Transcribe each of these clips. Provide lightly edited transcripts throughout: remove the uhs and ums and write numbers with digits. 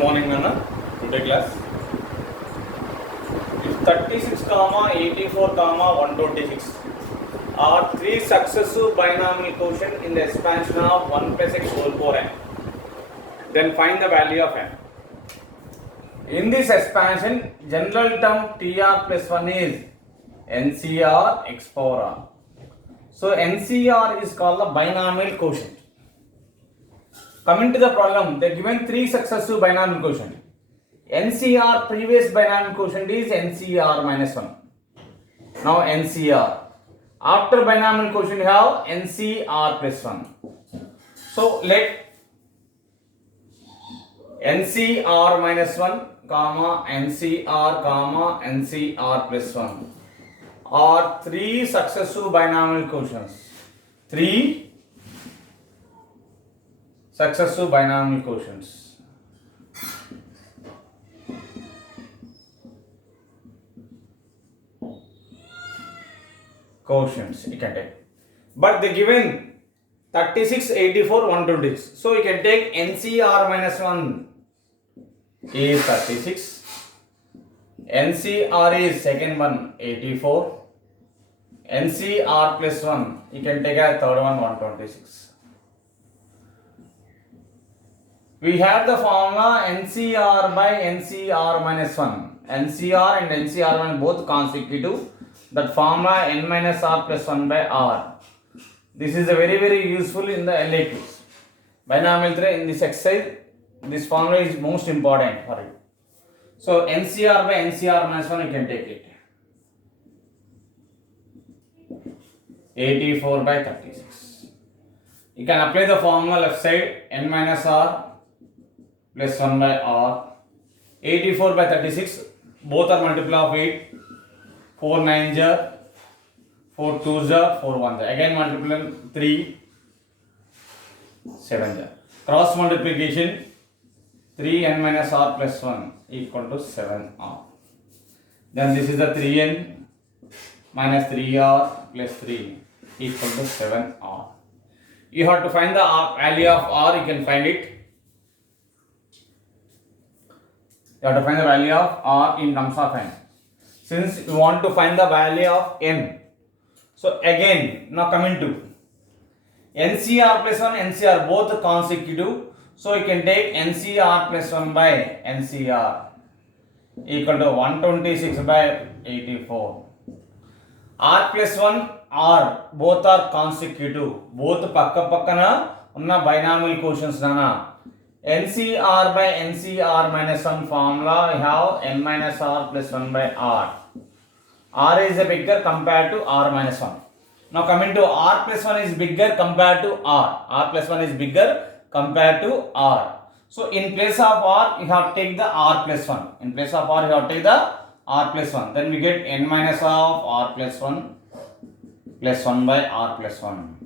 Morning, Nana. Today class. If 36, 84, 126 are three successive binomial quotient in the expansion of 1 plus x whole power n, then find the value of n. In this expansion, general term tr plus 1 is ncr x power r. So ncr is called the binomial quotient. Coming to the problem, they are given three successive binomial quotient. NCR previous binomial quotient is NCR minus 1. Now NCR. After binomial quotient you have NCR plus 1. So let NCR minus 1 comma NCR comma NCR plus 1 are three successive binomial quotients. Three successive binomial quotients. Quotients you can take, but they given 36, 84, 126. So you can take NCR minus 1 is 36, NCR is second one 84, NCR plus 1 you can take a third one 126. We have the formula NCR by NCR minus 1. NCR and NCR minus both consecutive. That formula n minus r plus 1 by r. This is a very useful in the LAQs. Binomial theory in this exercise, this formula is most important for you. So NCR by NCR minus 1 you can take it. 84 by 36. You can apply the formula left side n minus r plus 1 by r. 84 by 36, both are multiple of 8. 4 9 ja, 4 2 ja, 4 1 ja. Again multiple 3 7 ja. Cross multiplication 3n minus r plus 1 equal to 7r. Then this is the 3n minus 3r plus 3 equal to 7r. You have to find the value of r. You can find it. You have to find the value of r in terms of n. Since you want to find the value of n, so again now coming to NCR plus 1, NCR both consecutive, so you can take NCR plus 1 by NCR equal to 126 by 84. R plus 1, R both are consecutive, both pakka pakkana unna binomial quotients nana. NCR by NCR minus 1 formula, you have n minus r plus 1 by r. R is bigger compared to r minus 1. Now coming to r plus 1 is bigger compared to r. R plus 1 is bigger compared to r. So in place of r, you have to take the r plus 1. In place of r, you have to take the r plus 1. Then we get n minus of r plus 1 plus 1 by r plus 1.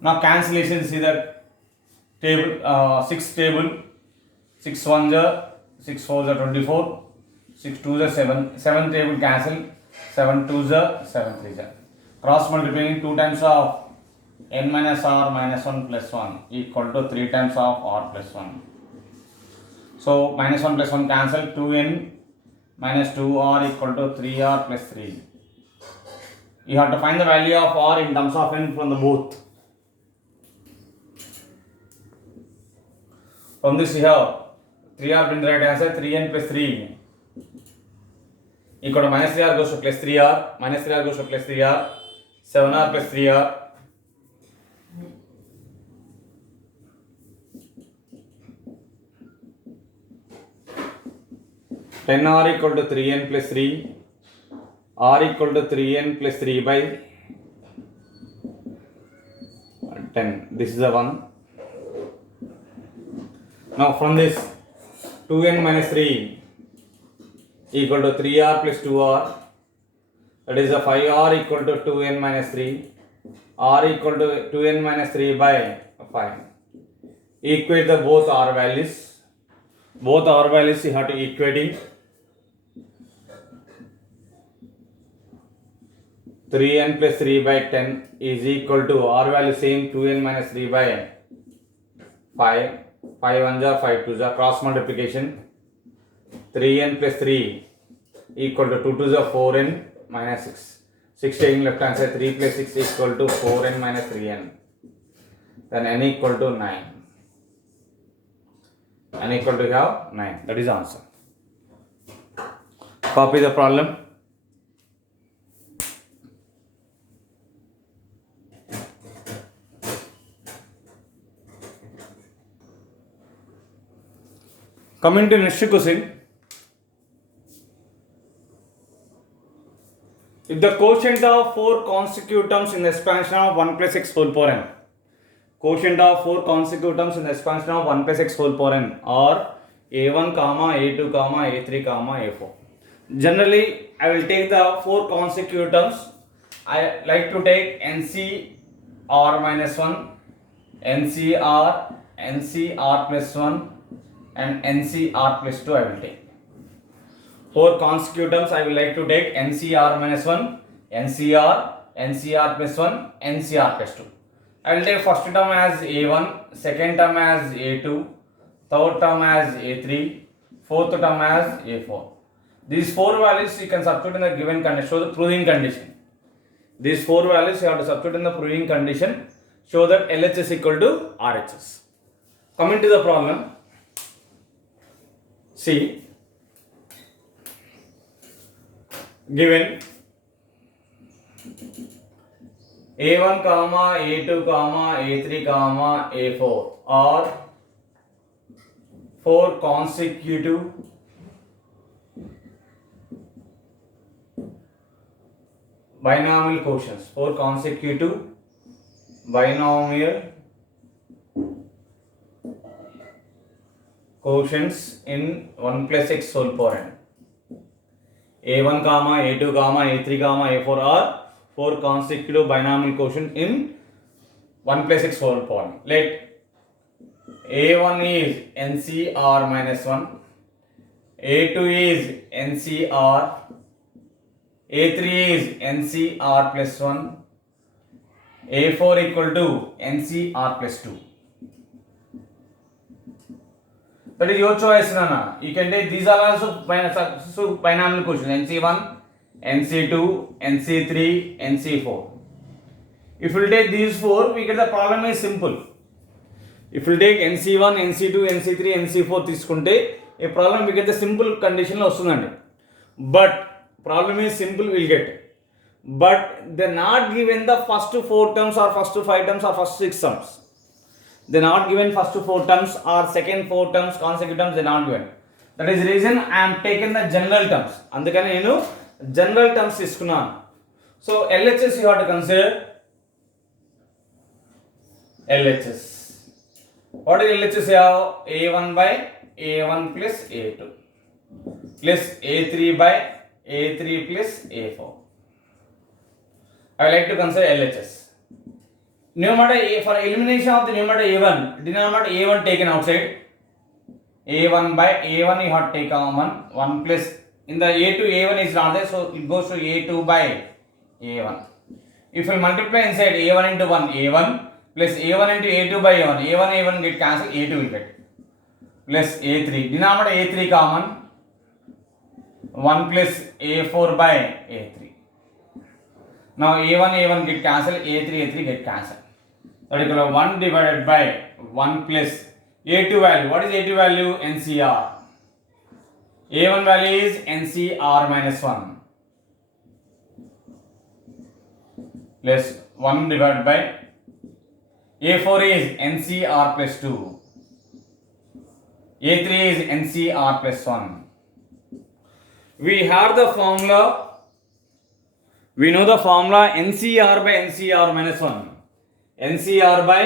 Now cancellation, see that table, 6 table, 6 1 ja, 6 4 ja 24, 6 2 ja 7, 7 table cancel, 7 2 ja 7 3 ja. Cross multiplying 2 times of n minus r minus 1 plus 1 equal to 3 times of r plus 1. So minus 1 plus 1 cancel, 2n minus 2r equal to 3r plus 3. You have to find the value of r in terms of n from the both. From this you have 3r bring the right answer, 3n plus 3 equal to minus 3r goes to plus 3r, minus 3r goes to plus 3r, 7r plus 3r. Ten r equal to 3n plus 3, r equal to 3n plus 3 by 10. This is the one. Now from this 2n minus 3 equal to 3r plus 2r, that is a 5r equal to 2n minus 3, r equal to 2n minus 3 by 5. Equate the both r values. Both r values you have to equating. 3n plus 3 by 10 is equal to r value same 2n minus 3 by 5. 5 1 ja 5 2 ja, cross multiplication, 3n plus 3 equal to 2 2 ja 4n minus 6. 6 taking left hand side, 3 plus 6 equal to 4n minus 3n. Then n equal to 9. N equal to have 9. That is the answer. Copy the problem. Coming to next question. If the quotient of 4 consecutive terms in the expansion of 1 plus x whole power n, quotient of 4 consecutive terms in the expansion of 1 plus x whole power n are a1, a2, a3, a4. Generally, I will take the 4 consecutive terms. I like to take NCR minus 1, NCR, NCR plus 1 and NCR plus 2 I will take. 4 consecutive terms I will like to take NCR minus 1, NCR, NCR plus 1, NCR plus 2. I will take first term as A1, second term as A2, third term as A3, fourth term as A4. These 4 values you can substitute in the given condition, show the proving condition. These 4 values you have to substitute in the proving condition, show that LHS equal to RHS. Coming to the problem, see. Given A1, A2, A3, A4 are 4 consecutive binomial quotients. 4 consecutive binomial quotients in 1 plus x whole power n. A1, A2, A3, A4 are 4 consecutive binomial quotient in 1 plus x whole power n. Let A1 is NCR minus 1, A2 is NCR, A3 is NCR plus 1, A4 equal to NCR plus 2. That is your choice, Nana. You can take these are also binomial quotient NC1, NC2, NC3, NC4. If you take these 4, we get the problem is simple. If you take NC1, NC2, NC3, NC4 తీసుకుంటే a problem we get the simple condition లో వస్తుందండి. But problem is simple we'll get. But they're not given the first 4 terms or first 5 terms or first 6 terms. They're not given first 4 terms or second 4 terms consecutive terms they're not given. That is the reason I am taken the general terms. అందుకని నేను general terms తీసుకున్నాను. So LHS you have to consider LHS. What is LHS? A1 by A1 plus A2 plus A3 by A3 plus A4. I would like to consider LHS. Numerator A, for elimination of the numerator A1, denominator A1 taken outside. A1 by A1 you have to take common 1 plus in the A2 A1 is not there, so it goes to A2 by A1. If we multiply inside A1 into 1, A1 plus A1 into A2 by A1, A1 get cancelled, A2 will get plus A3. Denominator A3 common 1 plus A4 by A3. Now A1 get cancelled, A3 get cancelled. That is equal to 1 divided by 1 plus A2 value. What is A2 value? NCR. A1 value is NCR minus 1 plus 1 divided by A4 is NCR plus 2. A3 is NCR plus 1. We have the formula. We know the formula NCR by NCR minus 1. NCR by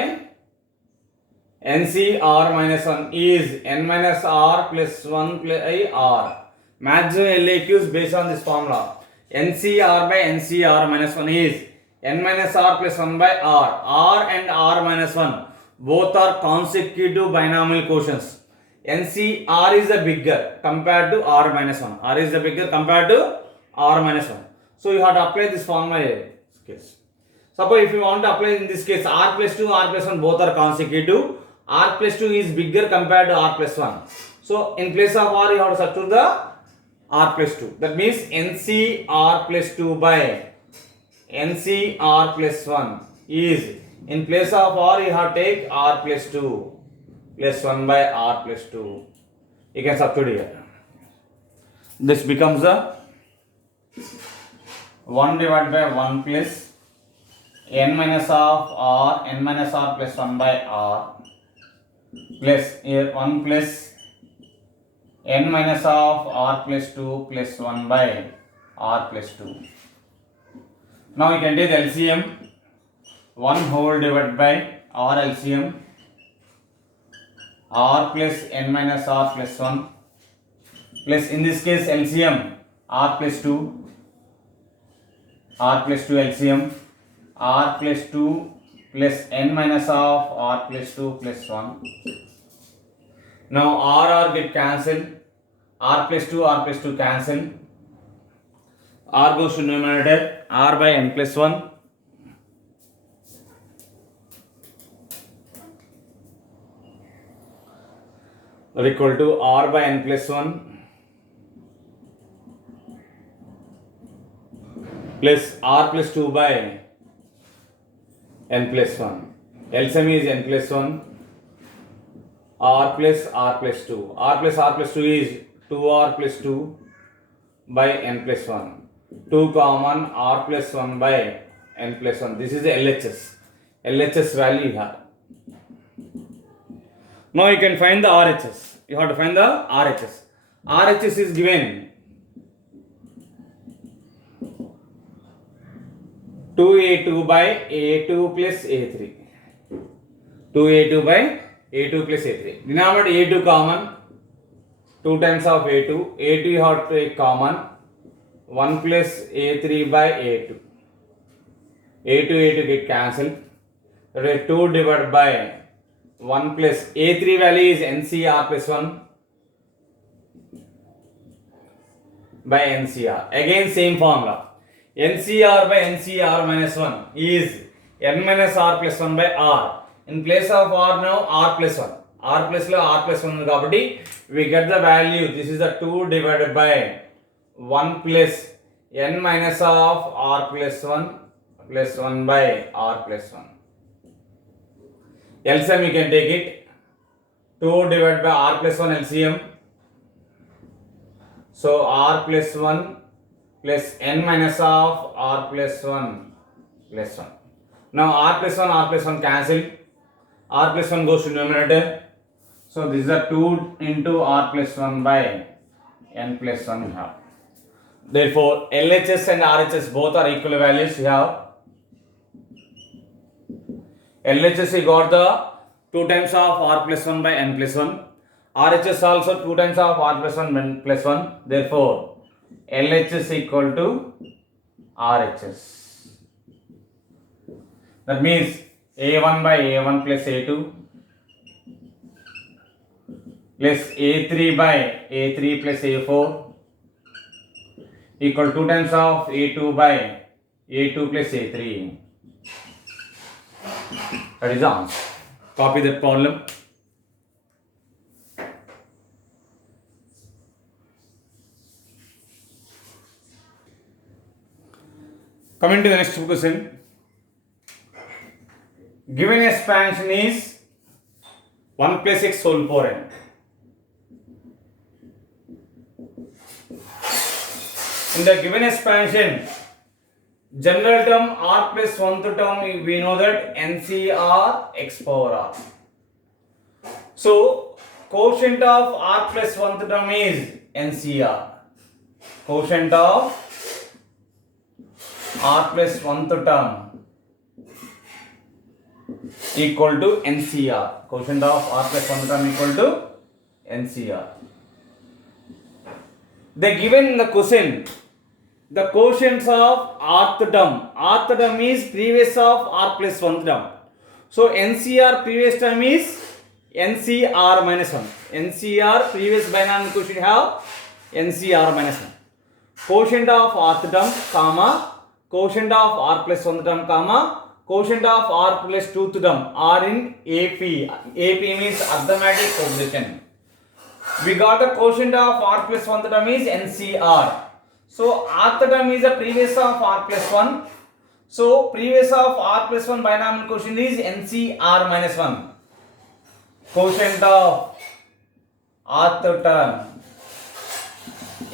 NCR minus 1 is n minus r plus 1 plus r. Maximum LAQ is based on this formula. NCR by NCR minus 1 is n minus r plus 1 by r. R and r minus 1 both are consecutive binomial quotients. NCR is the bigger compared to r minus 1. R is the bigger compared to r minus 1. So you have to apply this formula in this case. Suppose if you want to apply in this case r plus 2, r plus 1 both are consecutive. R plus 2 is bigger compared to R plus 1. So in place of R you have to substitute the R plus 2. That means NC R plus 2 by NC R plus 1 is, in place of R you have to take R plus 2 plus 1 by R plus 2. You can substitute here. This becomes a 1 divided by 1 plus n minus of R, n minus R plus 1 by R, plus here 1 plus n minus of R plus 2 plus 1 by R plus 2. Now you can take the LCM, 1 whole divided by R LCM, R plus n minus R plus 1, plus in this case LCM R plus 2, R plus 2 LCM, R plus 2 plus n minus of R plus 2 plus 1. Now R get cancelled, R plus 2 cancel, R goes to numerator, R by n plus 1, are equal to R by n plus 1 plus R plus 2 by n plus 1. LCM is n plus 1, R plus 2. R plus 2 is 2R plus 2 by n plus 1. 2 common, R plus 1 by n plus 1. This is the LHS. LHS value you have. Now you can find the RHS. You have to find the RHS. RHS is given 2A2 by A2 plus A3. 2A2 by A2 plus A3. Denominator A2 common, 2 times of A2. A2 you have to take common, 1 plus A3 by A2. A2 get cancelled. That is 2 divided by 1 plus A3 value is NCR plus 1 by NCR. Again same formula. NCR by NCR minus 1 is n minus R plus 1 by R. In place of R now R plus 1. R plus lo R plus 1 kabatti we get the value. This is the 2 divided by 1 plus n minus of R plus 1 by R plus 1. LCM you can take it. 2 divided by R plus 1 LCM. So R plus 1 plus n minus of R plus 1 plus 1. Now R plus 1 cancel. R plus 1 goes to numerator. So this is a 2 into R plus 1 by n plus 1 you have. Therefore LHS and RHS both are equal values you have. LHS you got the 2 times of R plus 1 by n plus 1. RHS also 2 times of R plus 1 plus 1. Therefore LHS equal to RHS. That means A1 by A1 plus A2 plus A3 by A3 plus A4 equal 2 times of A2 by A2 plus A3. That is the answer. Copy that problem. Coming to the next question. Given expansion is 1 plus x whole power n. In the given expansion, general term r plus 1th term we know that NCR x power r. So quotient of r plus 1th term is NCR. Quotient of r plus 1th term equal to NCR. Quotient of r plus 1th term equal to NCR. They given in the question the quotients of rth term. Rth term is previous of r plus 1th term. So NCR previous term is NCR minus 1. NCR previous binomial quotient have NCR minus 1. Quotient of rth term comma quotient of r plus 1th term comma quotient of r plus 2th term are in AP. AP means arithmetic progression. We got the quotient of r plus 1th term is NCR. So rth term is the previous of r plus 1. So previous of r plus 1 binomial quotient is NCR minus 1. Quotient of rth term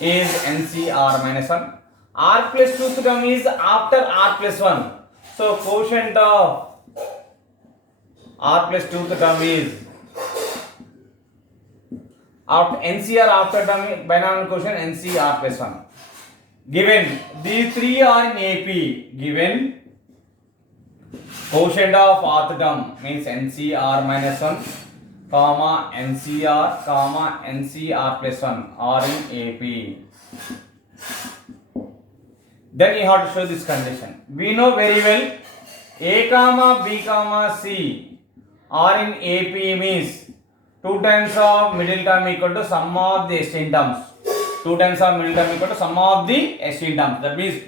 is NCR minus 1. R plus 2th term is after r plus 1. So quotient of r plus 2th term is after NCR after term binomial quotient NCR plus 1. Given these three are in AP, given quotient of rth term means NCR minus 1, comma NCR, comma NCR plus 1 are in AP. Then you have to show this condition. We know very well A comma B comma C are in AP means 2 times of middle term equal to sum of the extent terms. 2 times of middle term equal to sum of the extent terms. That means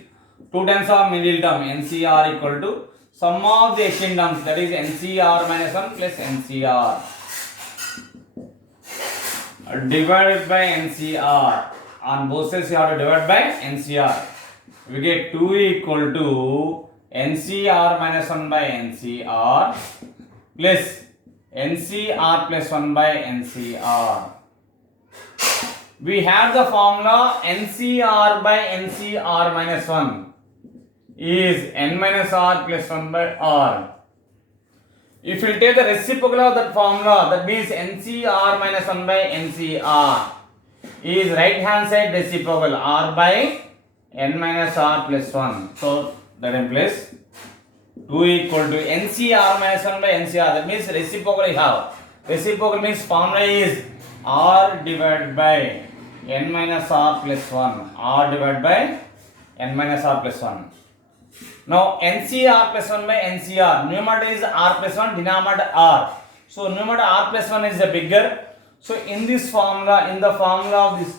2 times of middle term NCR equal to sum of the extent terms, that is NCR minus 1 plus NCR divided by NCR. On both sides you have to divide by NCR. We get 2 equal to NCR minus 1 by NCR plus NCR plus 1 by NCR. We have the formula NCR by NCR minus 1 is N minus R plus 1 by R. If you take the reciprocal of that formula, that means NCR minus 1 by NCR is right hand side reciprocal R by N minus R plus 1. So that implies 2 equal to NCR minus 1 by NCR. That means reciprocal you have. Reciprocal means formula is R divided by N minus R plus 1. R divided by N minus R plus 1. Now NCR plus 1 by NCR. Numerator is R plus 1, denominator R. So numerator R plus 1 is the bigger. So in this formula, in the formula of this,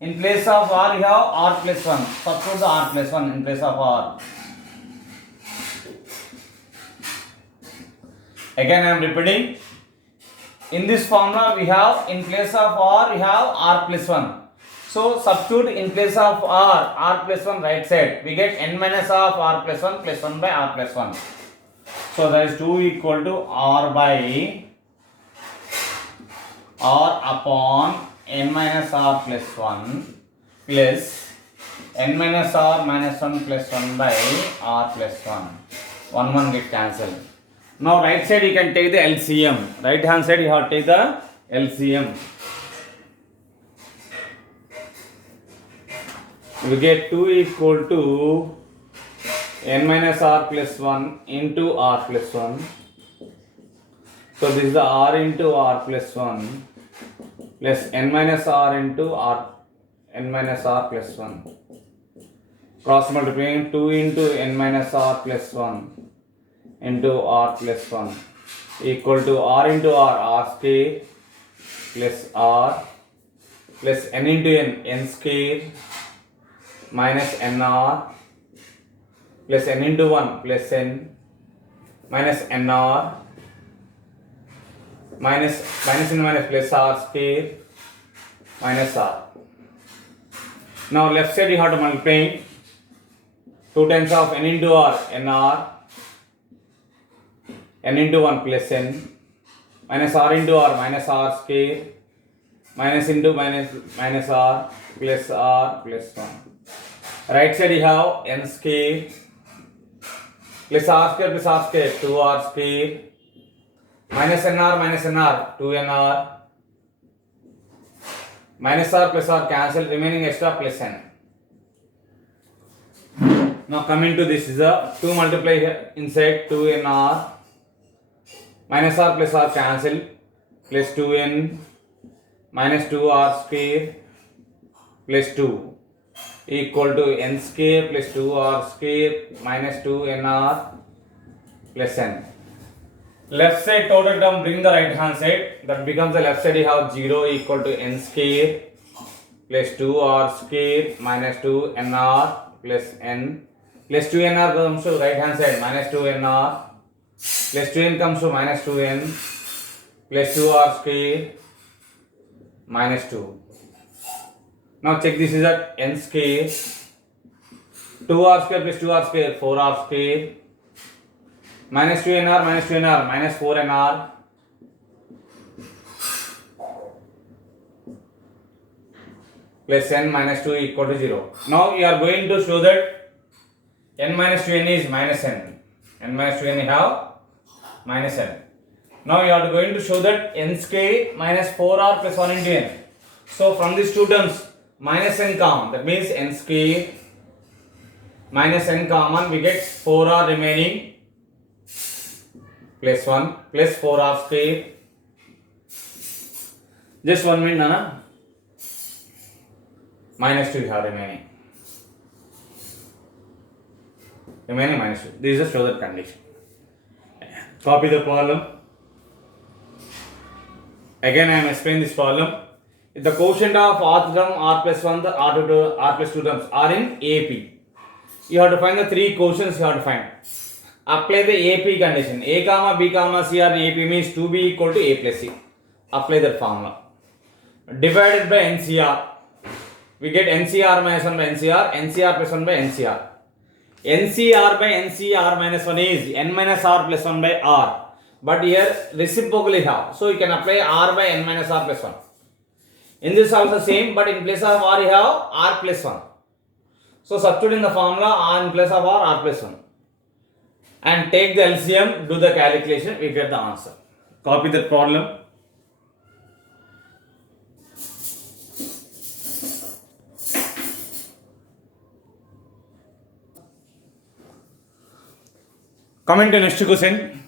in place of R you have R plus 1. Substitute the R plus 1 in place of R. Again I am repeating. In this formula we have, in place of R we have R plus 1. So substitute in place of R plus 1 right side. We get N minus of R plus 1 plus 1 by R plus 1. So that is 2 equal to R by R upon N minus R plus 1 plus N minus R minus 1 plus 1 by R plus 1. 1 get cancelled. Now right side you can take the LCM. Right hand side you have to take the LCM. We get 2 equal to N minus R plus 1 into R plus 1. So this is the R into R plus 1 plus N minus R into R, N minus R plus 1. Cross multiplying 2 into N minus R plus 1 into R plus 1 equal to R into R square plus R plus N into N square minus NR plus N into 1 plus N minus NR minus in minus plus R square minus R. Now left side you have to multiply 2 times of N into R, NR, N into 1 plus N minus R into R minus R square minus into minus R plus 1. Right side you have N square plus R square 2R square minus NR 2NR minus R plus R cancel, remaining extra plus N. Now coming to this is a 2 multiply here inside 2NR minus R plus R cancel plus 2N minus 2R square plus 2 equal to N square plus 2R square minus 2NR plus N. Left side total term bring the right hand side, that becomes the left side you have 0 equal to N square plus 2R square minus 2NR plus N plus 2nr comes to right hand side minus 2nr plus 2n comes to minus 2n plus 2r square minus 2. Now check this is at n square 2r square plus 2r square 4r square minus 2nr minus 4nr plus n minus 2 equal to 0. Now you are going to show that n minus 2n is minus n. N minus 2n you have minus n. Now you are going to show that n square minus 4r plus 1 into n. So from these two terms minus n common, that means n square minus n common, we get 4r remaining plus 1 plus 4r square. Just 1 minute Nana. Minus 2 you have remaining minus 2. This is a show that condition. Copy the problem. Again I am explaining this problem. If the quotient of rth term r plus 1 the r plus 2 terms are in AP, you have to find the three quotients you have to find. Apply the AP condition. A comma B comma C are in AP means 2B equal to A plus C. Apply that formula. Divided by NCR. We get NCR minus 1 by NCR, NCR plus 1 by NCR. NCR by NCR minus 1 is n minus r plus 1 by r. But here reciprocally have. So you can apply r by n minus r plus 1. In this also same, but in place of r you have r plus 1. So substitute in the formula r in place of r plus 1. And take the LCM, do the calculation, we get the answer. Copy that problem. Coming to next question.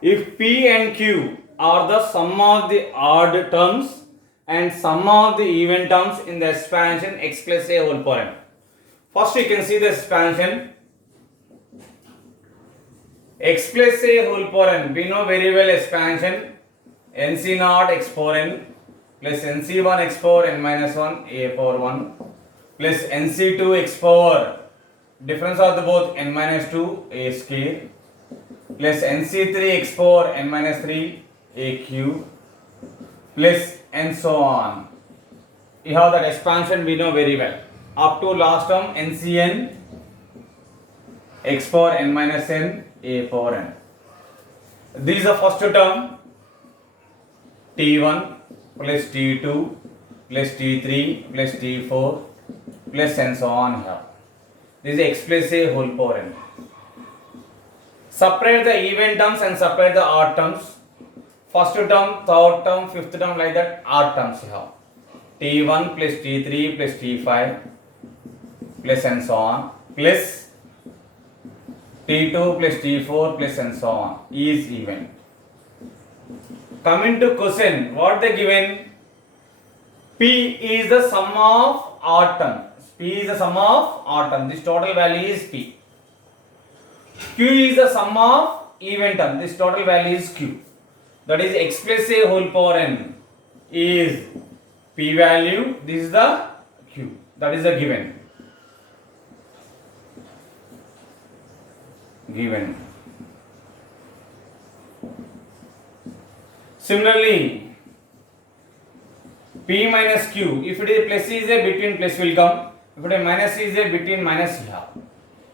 If P and Q are the sum of the odd terms and sum of the even terms in the expansion x plus a whole power n. First you can see the expansion x plus a whole power n. We know very well expansion nc naught x power n plus nc1 x power n minus 1 a power 1 plus nc2 x power difference of the both n minus 2 a square plus nc3 x power n minus 3 a cube plus and so on. You have that expansion we know very well. Up to last term ncn x power n minus n a power n. This is the first term t1 plus t2 plus t3 plus t4 plus and so on here. This is x plus a whole power n. Separate the even terms and separate the odd terms. First term, third term, fifth term, like that odd terms you have. T1 plus T3 plus T5 plus and so on plus T2 plus T4 plus and so on is even. Coming to question, what they given? P is the sum of odd terms. P is the sum of odd terms. This total value is P. Q is the sum of even term. This total value is Q. That is x plus a whole power n is P value. This is the Q. That is the given. Similarly, P minus Q. If it is plus is a, between plus will come. If it is minus is a, between minus will have.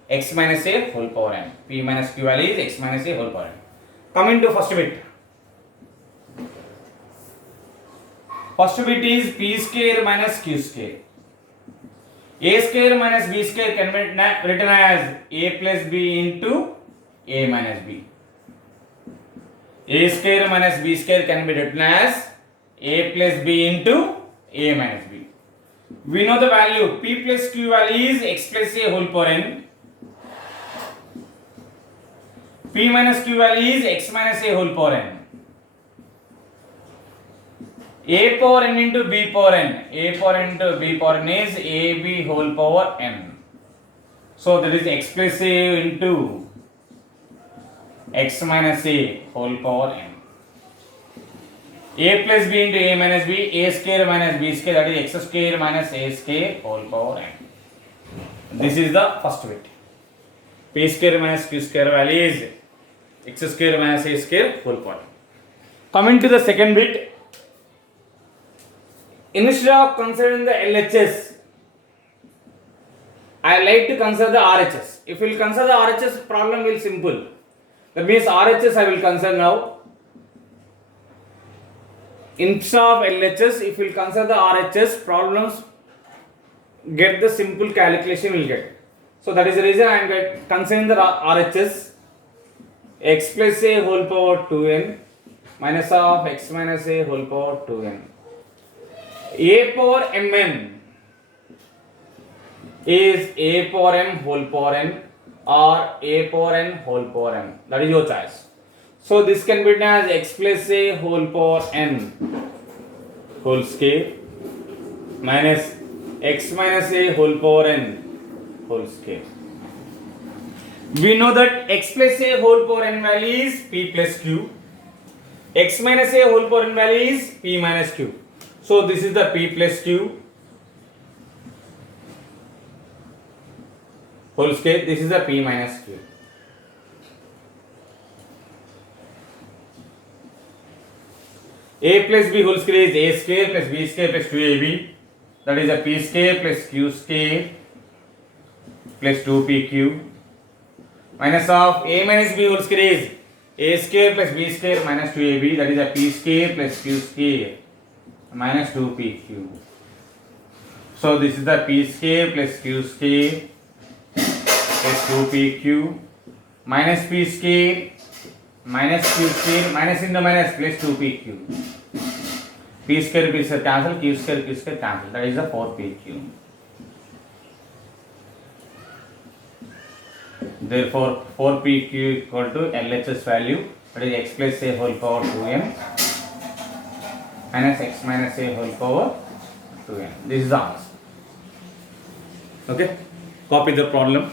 X minus a whole power n. P minus Q value is x minus a whole power n. Coming to first bit. First bit is p square minus q square. A square minus b square can be written as a plus b into a minus b. A square minus b square can be written as a plus b into a minus b. We know the value p plus q value is x plus a whole power n. P minus q value is x minus a whole power n. A power n into b power n. A power n into b power n is ab whole power n. So that is x plus a into x minus a whole power n. A plus b into a minus b, a square minus b square, that is x square minus a square whole power n. This is the first bit. P square minus Q square value is x square minus a square whole power. Coming to the second bit, instead of considering the LHS, I like to consider the RHS. If we will consider the RHS, problem will simple. That means RHS I will consider now. Instead of LHS, if we will consider the RHS, problems get the simple calculation will get. So that is the reason I am considering the RHS. X plus a whole power 2n minus of x minus a whole power 2n. A power mn is a power m whole power n or a power n whole power m. That is your choice. So this can be written as x plus a whole power n whole square minus x minus a whole power n whole square. We know that x plus a whole power n value is p plus q. X minus a whole power n value is p minus q. So this is the p plus q whole square. This is the p minus q. A plus b whole square is a square plus b square plus 2ab. That is a p square plus q square plus 2pq minus of a minus b whole square is a square plus b square minus 2ab. That is a p square plus q square minus 2pq. So this is the p square plus q square plus 2pq minus p square minus q square minus into minus plus 2pq. P square cancel, q square cancel. That is the 4pq. Therefore 4pq equal to LHS value, that is x plus a whole power 2n minus x minus a whole power 2n. This is the answer. Okay, copy the problem.